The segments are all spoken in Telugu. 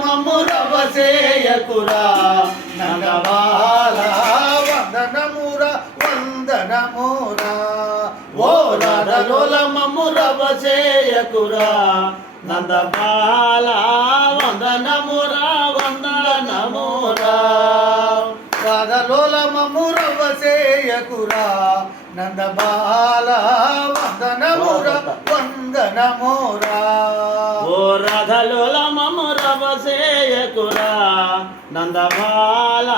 మమ్ము రవసేయకురా నంగవాల వందనమురా. వందనమురా ఓ రాధలోల మమ్ము రవసేయకురా నందబాల వందనమురా. వందనమురా రాధలోల మమ్ము రవసేయకురా నందబాల వందనమురా. వందనమురా ఓ మమ్ము రవసేయకురా నందబాల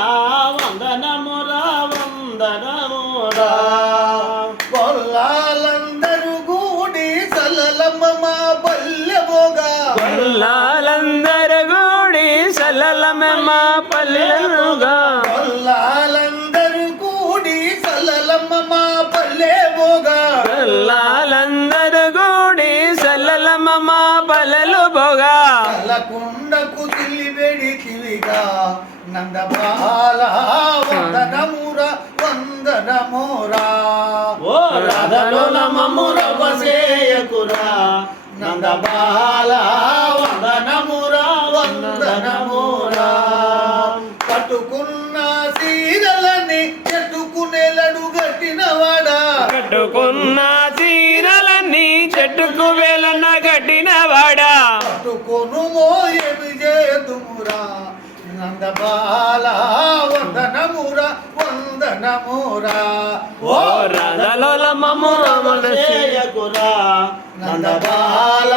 వందనమురా వందనమురా. పొల్లాలందరూ గూడి సలలమ్మ మా పల్లెవోగా. కొల్లాలందరు గూడి సలలమెమ్మ పల్లెలుగా పొల్లాలందరూ కూడి వెడితివిగా నందబాల వందనమురా. వందనమోరా ఓ రాధలో మమ్ముర వసేయకురా నందబాల వందనమురా వందనమోరా. పట్టుకున్న నందబాల వందనమురా వందనమురా. ఓ రాధలోల మమ్ముర చేయకురా నందబాల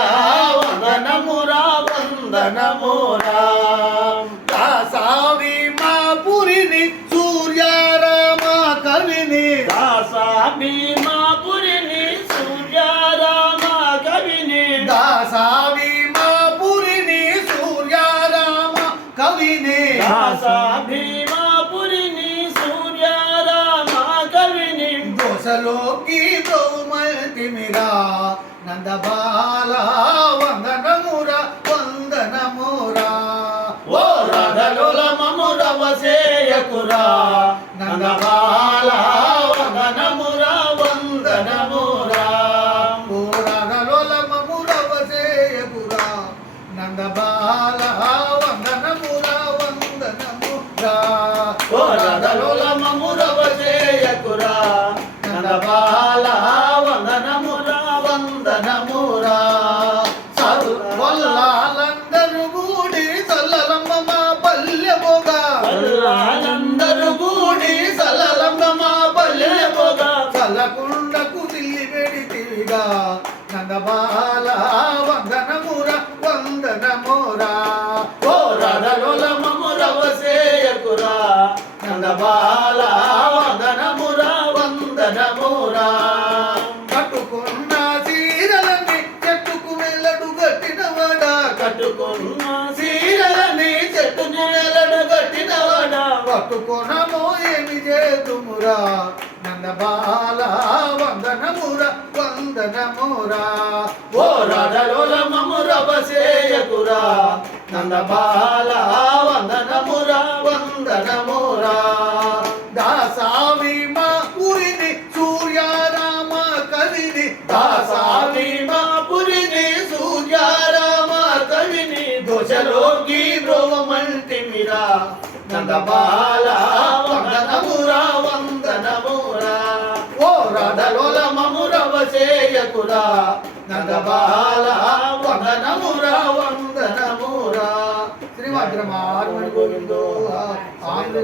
వందనమురా వందనమురా. కవిని దాసావి మా పురిని సూర్యారామ కవిని. దోసలోకి బ్రహ్మతిమిరా నందబాల వందనమురా వందనమురా. ఓ రాధలోల మముర వసేయకురా వందనమురా ఓ రాధలోల మముర వసేయకురా నందబాల వందనమురా. వందనమురా చదు గూడి చల్లలమ్మ మా పల్లెపోగా వల్లాలందరూ గూడి చల్లలమ్మ మా పల్లెపోగా చల్లకుండకు తిల్లి వెడితివిగా నందబాల వందనమురా వందనమురా. వసేయకురా నందబాల వందనమురా. వందనమురా కట్టుకున్న చీరలని చెట్టుకు వెళ్ళడు గట్టినవాడా కట్టుకున్న చీరలని చెట్టుకు వెళ్ళడు గట్టినవాడా పట్టుకునము ఏమి చేతుమురా నందబాల వందనమురా వందనమురా. ఓ రాధలోల మముర బసేయకురా నందబాల వందనమురా. వందనమురా దాసావి మా పురిని సూర్యారామ కవిని. దాసావి మా పురిని సూర్యారామ కవిని. దోషలోకి బ్రోవమంటిమిరా. నందబాల వందనమురా వందనమురా. ఓ రాధలోల మముర వసేయకురా నందబాల వందనమురా వందనమురా శ్రీవాద్రమారు గోవిందో ఆంధ్ర